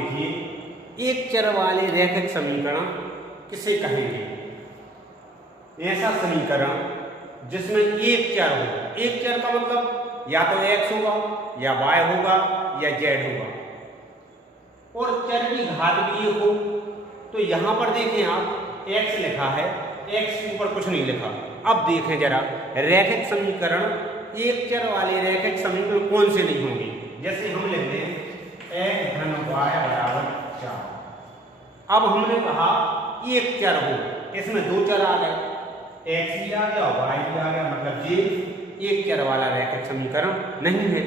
देखिए एक चर वाले रैखिक समीकरण किसे कहेंगे? ऐसा समीकरण जिसमें एक चर हो। एक चर का मतलब या तो x होगा या y होगा या z होगा और चर की घात भी एक हो। तो यहां पर देखें आप x लिखा है, x के ऊपर कुछ नहीं लिखा। अब देखें जरा रैखिक समीकरण, एक चर वाले रैखिक समीकरण कौन से नहीं होंगे? जैसे हम लिखते हैं x धन y बराबर 4। अब हमने कहा एक चर हो, इसमें दो चर आ गए, x भी आ गया और y भी आ गया, मतलब ये एक चर वाला रैखिक समीकरण नहीं है।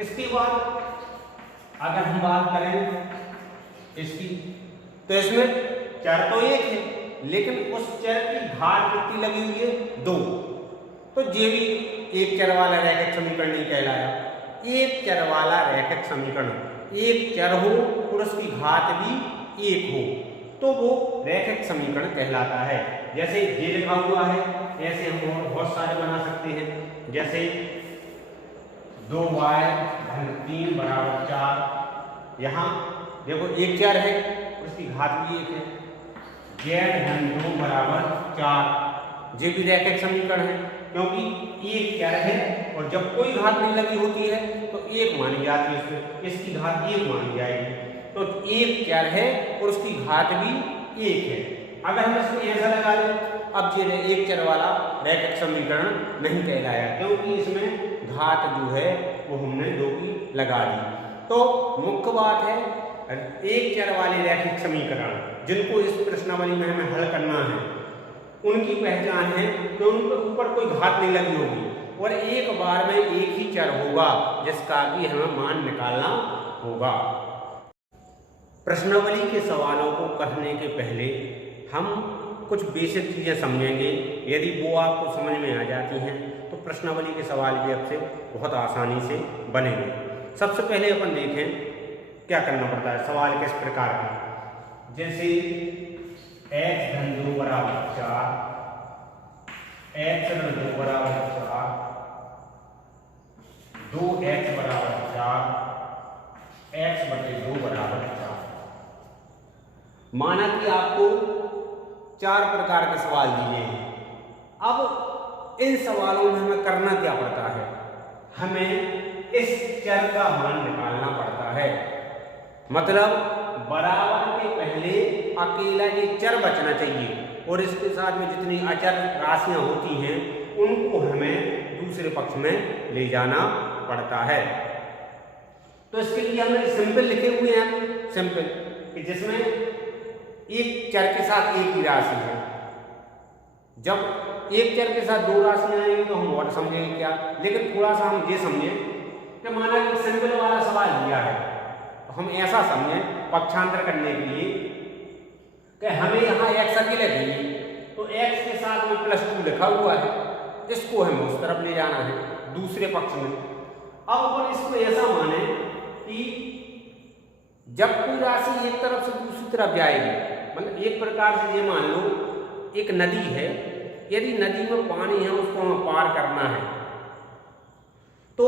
इसके बाद अगर हम बात करें इसकी, तो इसमें चर तो एक है लेकिन उस चर की घात कितनी लगी हुई है? 2। तो ये भी एक चर वाला रैखिक समीकरण नहीं कहलाया। एक चर वाला रैखिक समीकरण, एक चर हो और उसकी घात भी एक हो तो वो रैखिक समीकरण कहलाता है। जैसे ये लिखा हुआ है, ऐसे हम और बहुत सारे बना सकते हैं। जैसे 2y धन 3 बराबर 4। यहाँ देखो एक चर है, उसकी घात भी एक है। z धन 2 बराबर 4, ये भी रैखिक समीकरण है क्योंकि एक चर है और जब कोई घात नहीं लगी होती है तो एक मानी जाती है, इसमें इसकी घात एक मानी जाएगी। तो एक चर है और उसकी घात भी एक है। अगर हम इसको ऐसा लगा लें, अब ये एक चर वाला रैखिक समीकरण नहीं कहलाया क्योंकि इसमें घात जो है वो हमने 2 की लगा दी। तो मुख्य बात है एक चर वाले रैखिक समीकरण जिनको इस प्रश्नावली में हमें हल करना है, उनकी पहचान है कि उनके ऊपर कोई घात नहीं लगी होगी और एक बार में एक ही चर होगा जिसका कि हमें मान निकालना होगा। प्रश्नावली के सवालों को करने के पहले हम कुछ बेसिक चीज़ें समझेंगे। यदि वो आपको समझ में आ जाती हैं तो प्रश्नावली के सवाल भी आपसे बहुत आसानी से बनेंगे। सबसे पहले अपन देखें क्या करना पड़ता है, सवाल किस प्रकार का। जैसे x धन 2 बराबर 4, x धन 2 बराबर 4, 2x बराबर 4, x बटे 2 बराबर 4। माना कि आपको 4 प्रकार के सवाल दिए हैं। अब इन सवालों में हमें करना क्या पड़ता है? हमें इस चर का मान निकालना पड़ता है। मतलब बराबर के पहले अकेला ये चर बचना चाहिए और इसके साथ में जितनी अचर राशियां होती हैं उनको हमें दूसरे पक्ष में ले जाना पड़ता है। तो इसके लिए हमने सिंपल लिखे हुए हैं, सिंपल कि जिसमें एक चर के साथ एक ही राशि है। जब एक चर के साथ 2 राशियां आएंगी तो हम और समझेंगे क्या, लेकिन थोड़ा सा हम ये समझें कि माना कि सिंपल वाला सवाल दिया है तो हम ऐसा समझें पक्षांतर करने के लिए कि हमें यहाँ x अकेले चाहिए तो x के साथ में +2 लिखा हुआ है, इसको हमें उस तरफ ले जाना है दूसरे पक्ष में। अब अपन इसको ऐसा माने कि जब कोई राशि एक तरफ से दूसरी तरफ जाएगी, मतलब एक प्रकार से ये मान लो एक नदी है, यदि नदी में पानी है उसको हमें पार करना है तो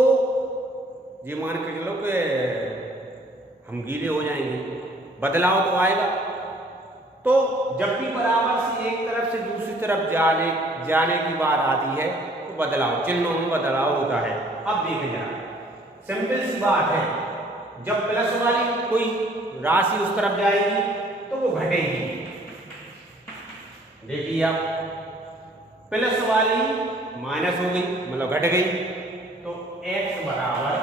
ये मान के चलो कि हम गीले हो जाएंगे, बदलाव तो आएगा। तो जब भी बराबर से एक तरफ से दूसरी तरफ जाने की बात आती है तो बदलाव, चिन्हों में बदलाव होता है। अब देखें जरा, सिंपल सी बात है, जब प्लस वाली कोई राशि उस तरफ जाएगी तो वो घटेगी। देखिए आप, प्लस वाली माइनस हो गई मतलब घट गई, तो x बराबर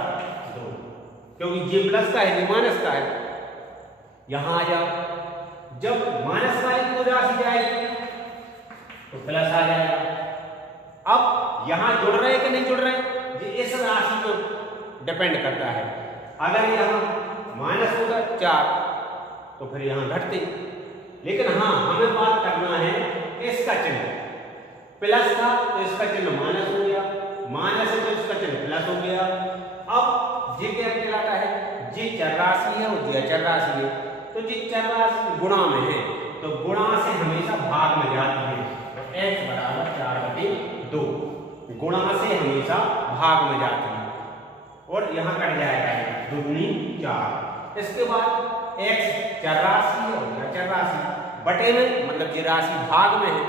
2, क्योंकि ये प्लस का है ये माइनस का है। यहां आ जाओ, जब माइनस वाली कोई राशि जाएगी तो प्लस आ जाएगा। अब यहां जुड़ रहे हैं कि नहीं जुड़ रहे हैं, ये इस राशि पर डिपेंड करता है। अगर यहां माइनस होगा 4 तो फिर यहां घटते, लेकिन हाँ हमें बात करना है इसका चिन्ह, प्लस था तो इसका चिन्ह माइनस हो गया, माइनस है तो इसका चिन्ह प्लस हो गया। अब ये क्या कहलाता है, ये चर राशि है और ये अचर राशि है। तो ये चर राशि गुणा में है तो गुणा से हमेशा भाग में जाती है, तो x बराबर 4/2, गुणा से हमेशा भाग में जाती है और यहाँ कट जाएगा 2 दूनी 4। इसके बाद x चर राशि है और यह चर राशि बटे में, मतलब ये राशि भाग में है,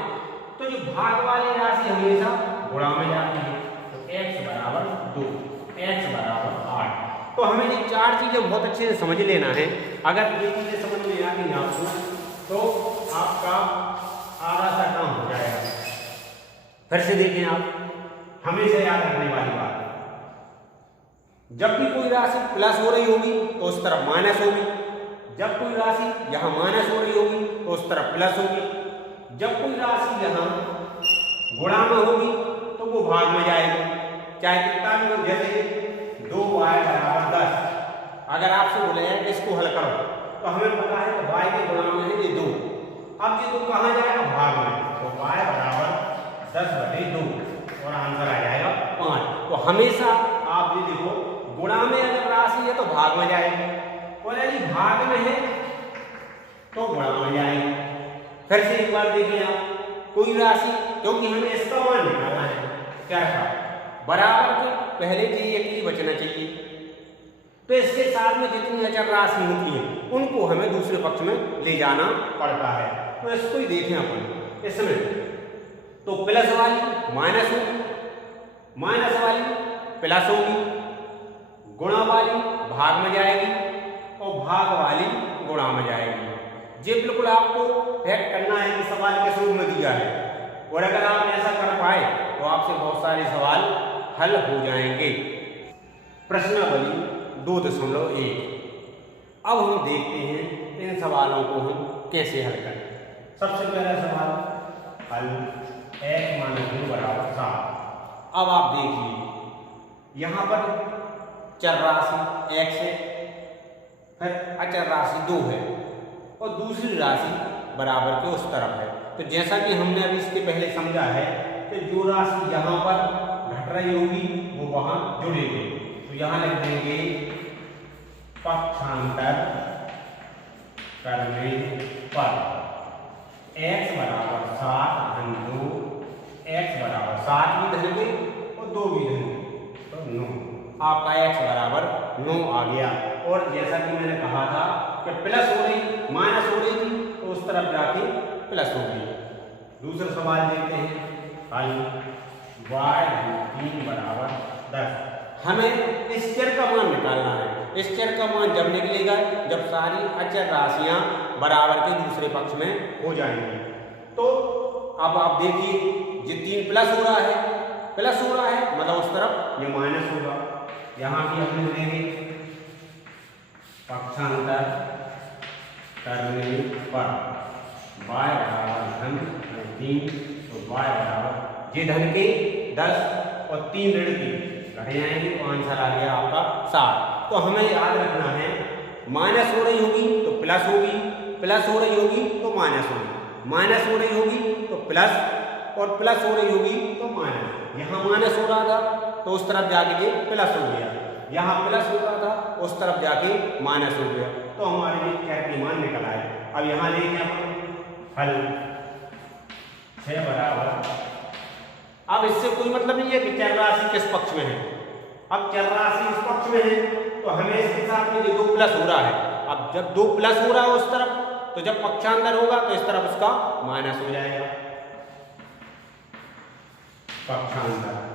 तो जो भाग वाली राशि हमेशा गुणा में जाती है। तो x बराबर 2, x बराबर 8। तो हमें ये चार चीजें बहुत अच्छे से समझ लेना है। अगर ये चीजें समझ में आ गई आपको तो आपका आधा सा काम हो जाएगा। फिर से देखें, आप हमेशा याद रखने वाली बात, जब भी कोई राशि प्लस हो रही होगी तो उस तरफ माइनस होगी, जब कोई राशि यहाँ माइनस हो रही होगी तो उस तरफ प्लस होगी, जब कोई राशि यहाँ गुणा में होगी तो वो भाग में जाएगी, चाहे कितना भी हो। जैसे 2y बराबर 10, अगर आपसे बोले हैं कि इसको हल करो तो हमें पता है कि y के गुणा में है ये 2, अब ये 2 कहाँ जाएगा? भाग में, तो y बराबर 10/2 और आंसर आ जाएगा 5। तो हमेशा आप ये देखो, गुणा में अगर राशि है तो भाग में जाएगी, और यदि भाग में है तो गुणा में जाएगी। फिर से एक बार देखिए आप, कोई राशि, क्योंकि हमें इसका मान निकालना है, क्या था? बराबर के पहले चीज एक ही बचना चाहिए, तो इसके साथ में जितनी अचर राशि होती है उनको हमें दूसरे पक्ष में ले जाना पड़ता है। तो इसको ही देखें अपन, इसमें तो प्लस वाली माइनस होगी, माइनस वाली प्लस होगी, गुणा वाली भाग में जाएगी और भाग वाली गुणा में जाएगी। ये बिल्कुल आपको फैक्ट करना है कि सवाल किस रूप में दिया है, और अगर आप ऐसा कर पाए तो आपसे बहुत सारे सवाल हल हो जाएंगे। प्रश्नावली 2.1। अब हम देखते हैं इन सवालों को हम कैसे हल करें। सबसे पहला सवाल, हल x माइनस 2 बराबर 7। अब आप देखिए, यहाँ पर चर राशि x है, फिर अचर राशि 2 है और दूसरी राशि बराबर के उस तरफ है। तो जैसा कि हमने अभी इसके पहले समझा है कि जो राशि यहाँ पर घट रही होगी वो वहाँ जुड़ेगी, तो यहाँ लिख देंगे पक्षांतर करने पर x बराबर 7 धन 2, x बराबर 7 भी धन 2 और 2 भी धन 2, तो 9। आपका x बराबर 9 आ गया। और जैसा कि मैंने कहा था कि प्लस हो रही माइनस हो रही थी तो उस तरफ जाके प्लस हो गई। दूसरा सवाल देखते हैं, हल y 3 बराबर 10। हमें इस चर का मान निकालना है। इस चर का मान जब निकलेगा जब सारी अचर राशियां बराबर के दूसरे पक्ष में हो जाएंगी। तो अब आप देखिए, ये 3 प्लस हो रहा है, प्लस हो रहा है मतलब उस तरफ ये माइनस होगा। यहाँ भी हम लिखेंगे पक्षांतर करने पर y बराबर धन 3, तो y बराबर ये धन के 10 और 3 ऋण की घट जाएंगे, तो आंसर आ गया आपका 7। तो हमें याद रखना है, माइनस हो रही होगी तो प्लस होगी, प्लस हो रही होगी तो माइनस होगी, माइनस हो रही होगी तो प्लस, और प्लस हो रही होगी तो माइनस। यहाँ माइनस हो रहा था तो उस तरफ जाके ये प्लस हो गया, यहाँ प्लस हो रहा था उस तरफ जाके माइनस हो गया, तो हमारे लिए क्या की मान निकल आए। अब यहाँ लेंगे हम हल 6 बराबर। अब इससे कोई मतलब नहीं है कि चर राशि किस पक्ष में है। अब चर राशि इस पक्ष में है तो हमें इसके साथ में ये 2 प्लस हो रहा है। अब जब 2 प्लस हो रहा है उस तरफ, तो जब पक्षांतर होगा तो इस तरफ उसका माइनस हो जाएगा। पक्षांतर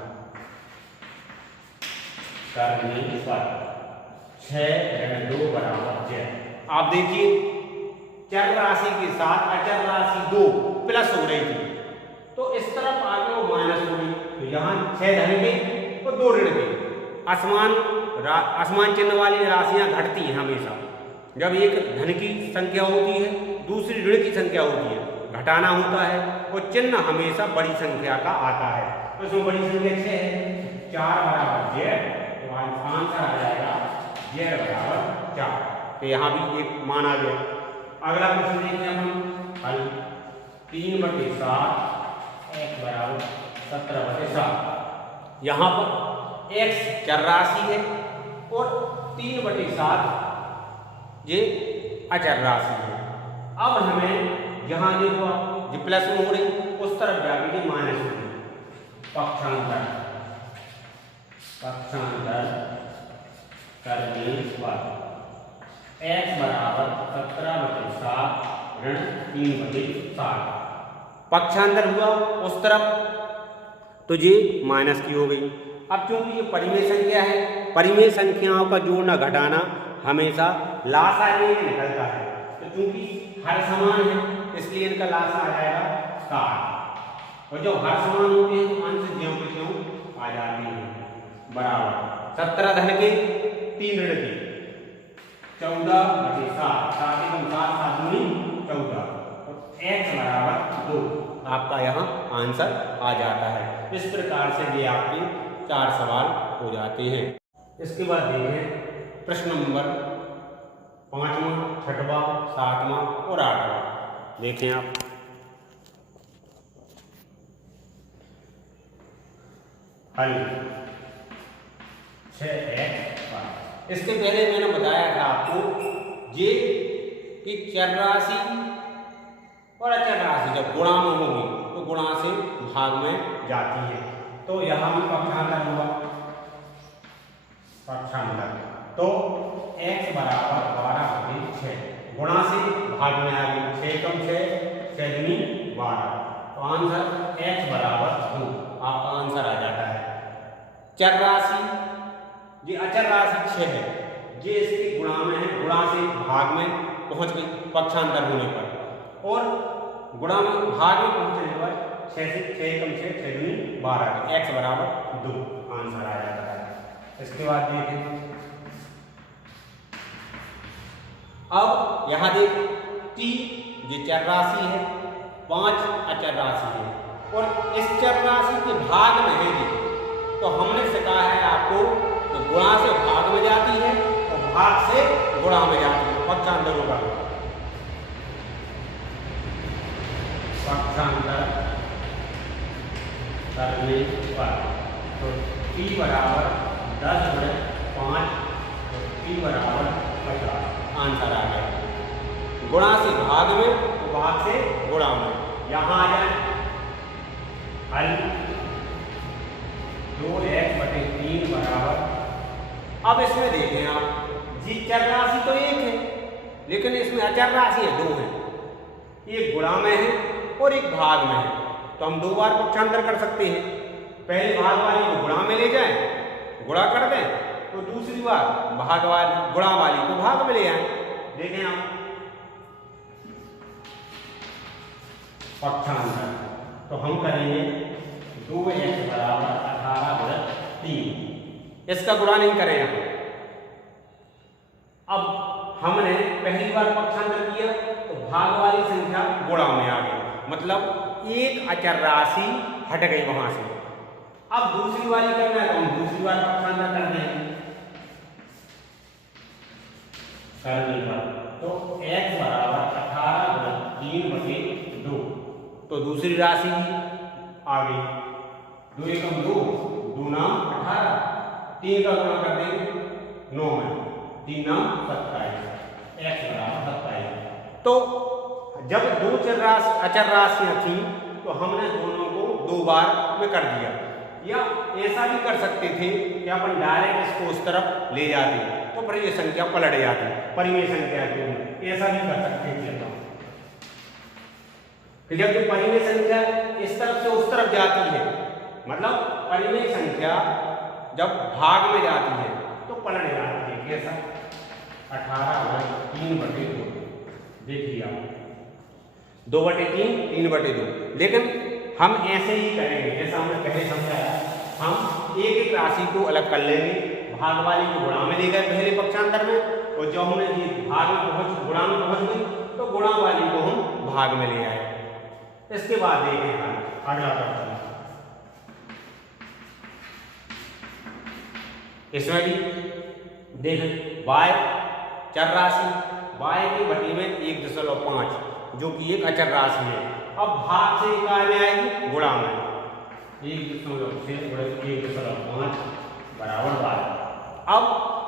करने पर 6 2 बराबर 6। आप देखिए, चर राशि के साथ अचर राशि 2 प्लस हो रही थी तो इस तरफ आगे वो माइनस हो गई, तो यहाँ 6 धन के और 2 ऋण के। असमान चिन्ह वाली राशियां घटती हैं हमेशा। जब एक धन की संख्या होती है दूसरी ऋण की संख्या होती है, घटाना होता है, और चिन्ह हमेशा बड़ी संख्या का आता है। तो इसमें बड़ी संख्या 6 है, 4 बराबर z, तो आंसर आ जाएगा z बराबर 4। तो यहाँ भी एक मान आ गया। अगला प्रश्न देखिए हम, हल 3/7 x बराबर 17/7। यहाँ पर x चर राशि है और 3/7 ये अचर राशि है। अब हमें यहाँ देखो जो प्लस में हो रही उस तरफ जाके ये माइनस हो रही। पक्षांतर करने पर x बराबर 17/7 ऋण 3/7। पक्षांतर हुआ उस तरफ तो ये माइनस की हो गई। अब चूंकि ये परिमेय संख्या है, परिमेय संख्याओं का जोड़ना घटाना हमेशा लासा में निकलता है, तो चूंकि हर समान है इसलिए इनका लासा आ जाएगा 7, और जब हर समान होते हैं तो अंश ज्यों के त्यों आ जाते हैं। बराबर 17 धन के 3 ऋण के 14/7, 7 एकम 7, 7 दूनी 14, और x बराबर 2 आपका यहाँ आंसर आ जाता है। इस प्रकार से ये आपके 4 सवाल हो जाते हैं। इसके बाद देखें प्रश्न नंबर 5वां, 6वां, 7वां और 8वां। देखें आप, हल 6x। इसके पहले मैंने बताया था आपको ये कि चर राशि और अचर राशि जब गुणा में होगी तो गुणा से भाग में जाती है, तो यहाँ भी पक्षांतर होगा। पक्षांतर तो x बराबर 12/6 गुणा से भाग में आ गई, 6 कम 6, 6 दूनी 12, तो आंसर x बराबर 2 आपका आंसर आ जाता है। चर राशि ये अचर राशि 6 है, ये इसकी गुणा में है, गुणा से भाग में पहुंच गई पक्षांतर होने पर, और गुणा में भाग में पहुंचने पर 6 से 6 कम 6, 6 दूनी 12, तो x बराबर 2 आंसर आ जाता है। इसके बाद देखें, अब यहाँ देख t ये चर राशि है, 5 अचर राशि है, और इस चर राशि के भाग में है जी, तो हमने सिखाया है आपको कि गुणा से भाग में जाती है और भाग से गुणा में जाती है। पक्षांतर होगा, पक्षांतर करने पर तो t बराबर 10/5 और t बराबर 50 आंसर आ गया। गुणा से भाग में तो भाग से गुणा में, यहाँ आ जाए हल 2x/3 बराबर। अब इसमें देखें आप, जी चर राशि तो एक है लेकिन इसमें अचर राशि है 2 है, एक गुणा में है और एक भाग में है, तो हम 2 बार पक्षांतर कर सकते हैं। पहले भाग वाली को गुणा में ले जाएं, गुणा कर दें, तो दूसरी बार भाग वाली गुणा वाली को भाग में ले आए। देखें आप पक्षांतर, तो हम करेंगे 2x बराबर 18/3, इसका गुणा नहीं करें। अब हमने पहली बार पक्षांतर किया तो भाग वाली संख्या गुणा में आ गई, मतलब एक अचर राशि हट गई वहां से। अब दूसरी वाली करना है तो हम दूसरी बार पक्षांतर कर देंगे करने पर, तो x बराबर 18/3/2, तो दूसरी राशि आ गई, 2 एकम 2, 2 नाम 18, 3 का गुणा कर देंगे 9 में, 3 नाम 27, x बराबर 27। तो जब 2 अचर राशियां थी तो हमने दोनों को 2 बार में कर दिया, या ऐसा भी कर सकते थे कि अपन डायरेक्ट इसको उस तरफ ले जाते तो फिर ये संख्या पलट जाती, परिमेय संख्या के रूप, ऐसा भी कर सकते थे। तो जब ये परिमेय संख्या इस तरफ से उस तरफ जाती है, मतलब परिमेय संख्या जब भाग में जाती है तो पलट जाती है। कैसा? 18/3/2, देखिए आप 2/3, 3/2, लेकिन हम ऐसे ही करेंगे जैसा हमने पहले समझाया। हम एक एक राशि को अलग कर लेंगे, भाग वाली को गुणा में ले गए पहले पक्षांतर में, और जो हमने ये भाग में गुणा में पहुंच गई तो गुणा वाली को हम भाग में ले आए। इसके बाद देखें अगला प्रश्न, इसमें भी देखें y चर राशि, y की बटी में 1.5 जो कि एक अचर राशि है। अब भाग से काय में आएगी? गुणा में, 1.5 बराबर 12। अब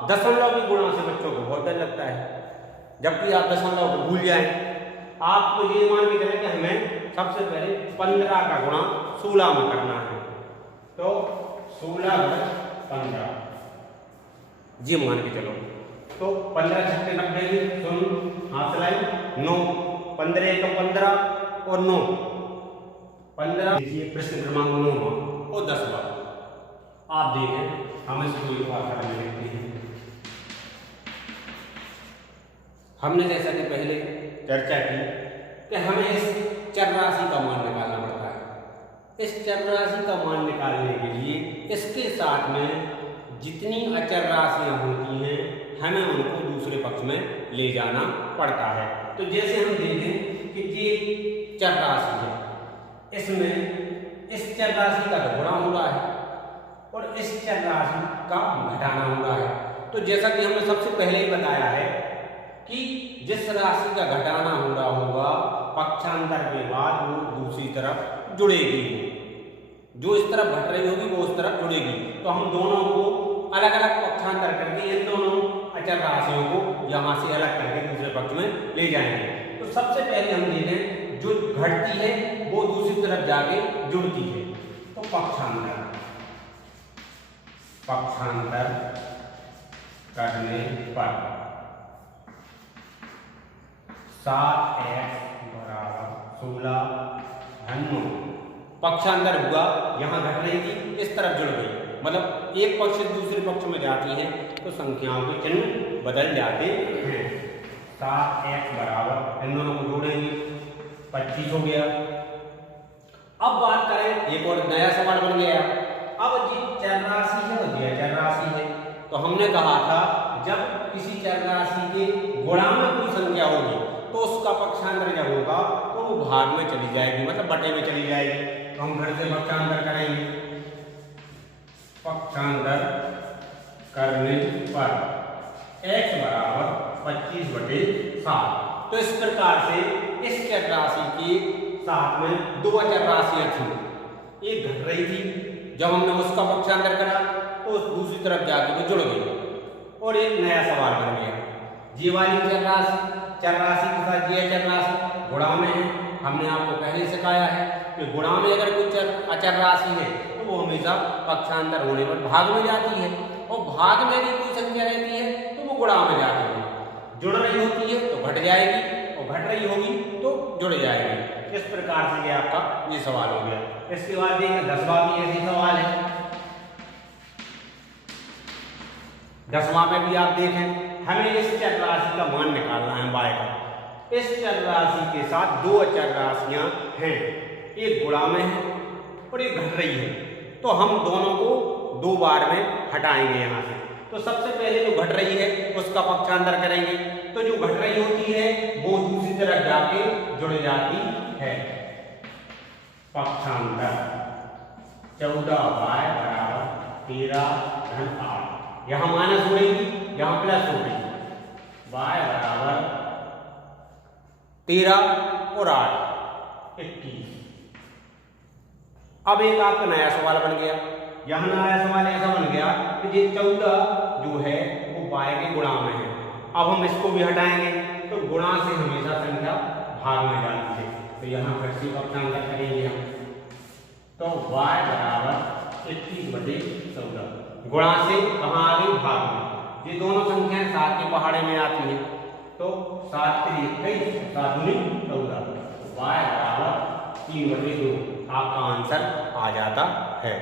दशमलव की गुणा से बच्चों को बहुत डर लगता है, जबकि आप दशमलव को भूल जाएं। आपको ये मान के चले कि हमें सबसे पहले 15 का गुणा 16 में करना है, तो 16/15 ये मान के चलो। तो 15 छक्के 90 की 0 हाथ लाई 9, 15 एक 15 और 9 15। प्रश्न क्रमांक 9 और 10वां आप देखें, हम इसको एक आकार में लिखते हैं। हमने जैसा कि पहले चर्चा की कि हमें इस चर राशि का मान निकालना पड़ता है। इस चर राशि का मान निकालने के लिए इसके साथ में जितनी अचर राशियां होती हैं हमें उनको दूसरे पक्ष में ले जाना पड़ता है। तो जैसे हम देखें कि ये चर राशि है, इसमें इस चर राशि का गुणा हो रहा है और इस चर राशि का घटाना हो रहा है। तो जैसा कि हमने सबसे पहले ही बताया है कि जिस राशि का घटाना हो रहा होगा पक्षांतर के बाद वो दूसरी तरफ जुड़ेगी, जो इस तरफ घट रही होगी वो उस तरफ जुड़ेगी। तो हम दोनों को अलग अलग पक्षांतर करके इन दोनों अचर राशियों को यहाँ से अलग करके दूसरे पक्ष में ले जाएंगे। तो सबसे पहले हम देखें जो घटती है वो दूसरी तरफ जाके जुड़ती है। तो पक्षांतर करने पर 7x बराबर 16 धन 9 पक्षांतर हुआ, यहाँ घट रही थी इस तरफ जुड़ गई, मतलब एक पक्ष से दूसरे पक्ष में जाती है तो संख्याओं के चिन्ह बदल जाते हैं। 7x बराबर इन दोनों को जोड़ेंगे 25 हो गया। अब बात करें, एक और नया सवाल बन गया। अब जी चर राशि है और यह चर राशि है, तो हमने कहा था जब किसी चर राशि के गुणा में कोई संख्या होगी तो उसका पक्षांतर जब होगा तो वो भाग में चली जाएगी, मतलब बटे में चली जाएगी। तो हम फिर से पक्षांतर करेंगे। पक्षांतर करने पर x बराबर 25/7। तो इस प्रकार से इस चर राशि के साथ में दो अचर राशियां थी, एक घट रही थी, जब हमने उसका पक्षांतर करा तो दूसरी तरफ जाके वो जुड़ गई और एक नया सवाल बन गया। ये वाली चर राशि के साथ ये चर राशि गुणा में है। हमने आपको पहले सिखाया है कि गुणा में अगर कोई अचर राशि है तो वो हमेशा पक्षांतर होने पर भाग में जाती है, और भाग में भी कोई संख्या रहती है तो वो गुणा में जाती है। जुड़ रही होती है तो घट जाएगी और घट रही होगी तो जुड़ जाएगी। इस प्रकार से ये आपका ये सवाल हो गया। इसके बाद देखिए 10वां भी ऐसी सवाल है। 10वां में भी आप देखें, हमें इस चर राशि का मान निकालना है y का। इस चर राशि के साथ दो अचर राशियां हैं, एक गुणा में है और एक घट रही है, तो हम दोनों को दो बार में हटाएंगे यहाँ से। तो सबसे पहले जो घट रही है उसका पक्षांतर करेंगे, तो जो घट रही होती है वो दूसरी तरफ जाके जुड़ जाती है। पक्षांतर 14y बराबर 13 धन 8, यहाँ माइनस हो रही थी यहाँ प्लस हो गई, y बराबर 13 और 8 21। अब एक आपका नया सवाल बन गया। यहाँ नया सवाल ऐसा बन गया कि ये 14 जो है वो y के गुणा में है। अब हम इसको भी हटाएंगे तो गुणा से हमेशा संख्या भाग में जाती है, तो यहाँ फिर से पक्षांतर करेंगे हम। तो y बराबर 21/14 गुणा से कहाँ आ गई भाग में। ये दोनों संख्याएं 7 के पहाड़े में आती है, तो 7 × 21 7 × 14 y बराबर 3/2 आपका आंसर आ जाता है।